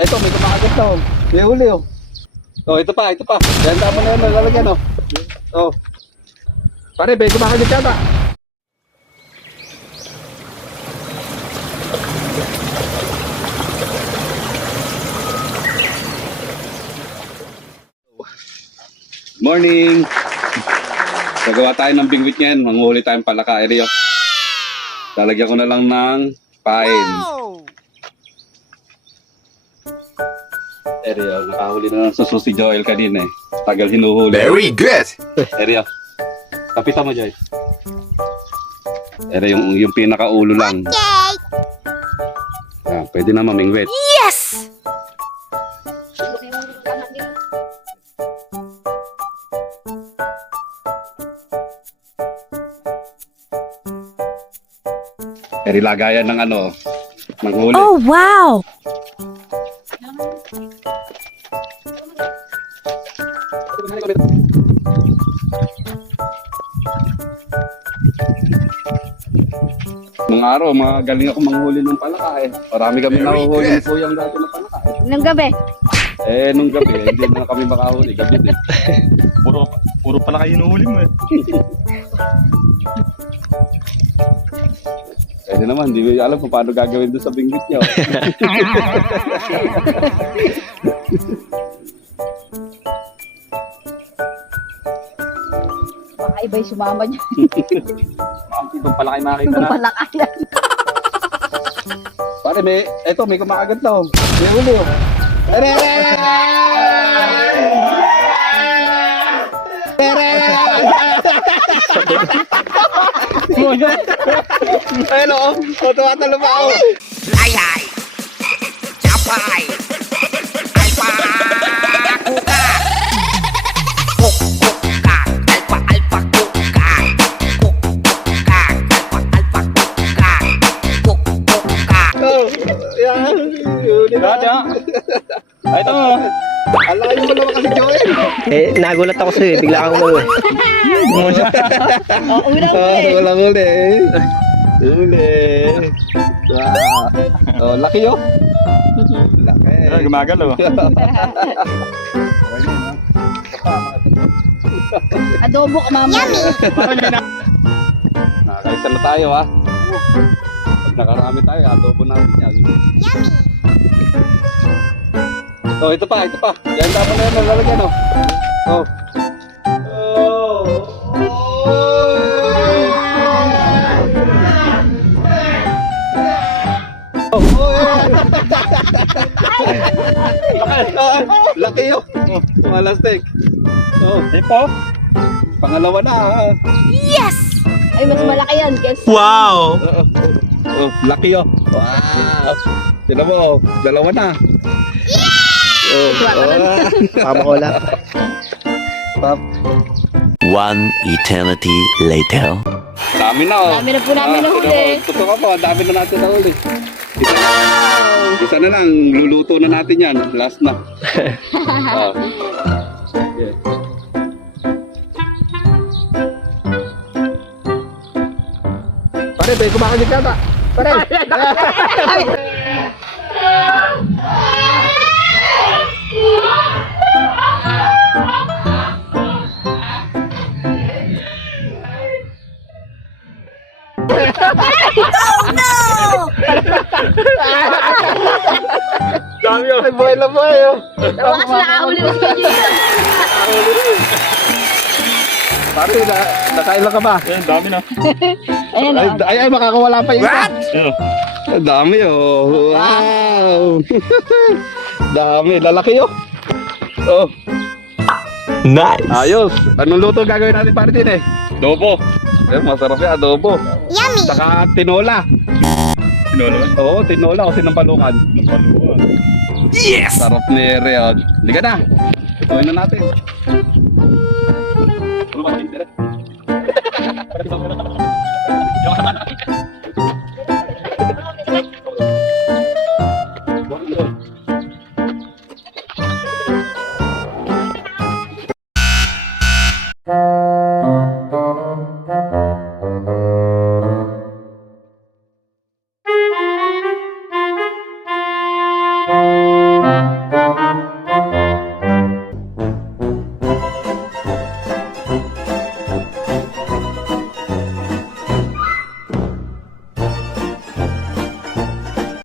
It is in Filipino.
Ito, may kumakagat na. May huli oh. Oh, ito pa. Yan tama na yan, nalalagyan oh. Oh. Pare, may kumakagat yata. Morning! Gagawa tayo ng bingwit ngayon. Manguhuli tayong palaka. Eri oh. Lalagyan ko na lang ng pain. Eri oh, nakahuli na ng suso si Joel kanina eh. Tagal hinuhuli. Very good. Eri oh. Kapitan mo, Joel. Eri yung pinakaulo lang. Ah, pwede na mamingwit. Yes! Eri lagayan ng ano, manghuli. Oh, wow! Mga araw, magaling ako manghuli ng palaka eh. Marami kami nahuhuli ng kuyang dati ng palaka eh. Nung gabi. Nung gabi, hindi na kami makahuli. Gabi din. Puro pala kayo hinuhuli mo eh. Pwede naman, hindi mo alam kung paano gagawin doon sa bingwit niyo. Baka iba'y sumama niya. Itong palaki makita Nung na. palakayan. Pare, may kumakagat na oh. May huli oh. Ayun oh, tumatalo pa ako. Ay ay, capay, alpa, kuka, kuka, alpa, kuka, kuka, alpa, kuka, kuka. Oh, yan. Huli na. Ay, ito mo. Alayin mo naman kasi Joel. Nagulat ako sa'yo, bigla kang umuwi. Walang huli. Huli. Oh, laki oh. Laki. Ay, gumagalaw. Adobo ka, mama. Nakakalisa na tayo ha. Pag nakarami tayo, adobo natin yan. Oh, ito pa. Yan dapat na yan, nalalagyan oh. Oh. Laki yun. Malastik. Oh, Tipo. pangalawa na. Yes! Ay, mas malaki yan. Guess. Wow! Oh, laki yun. Wow. Sino mo? Dalawa na. Oh, Tama ko lang. One eternity later. Dami na oh. Dami na po namin nahuli. Totoo ka po, dami na natin nahuli. Isa na lang, luluto na natin yan. Last na. Oh. Yeah. Pare, may kumakagat ka ba? Pare! Dami yun. Ay, buhay na buhay yun. Bakas nakahuli na si Kajito. Pare, nakain lang ka ba? Ayun, dami na. Ayan o. Ay, makakawala pa yun. Ayun. Ang dami oh. Wow. Dami, lalaki yun. Oh, Nice! ayos. Anong luto gagawin natin para din eh? Dobo. Masarap yan, adobo. Yummy! Saka tinola. Sinolo ba? Oo, tinola o sinampalukan. Napaluan. Sarap ni Reon. Hindi ka na. Ituin na natin. Ano ba?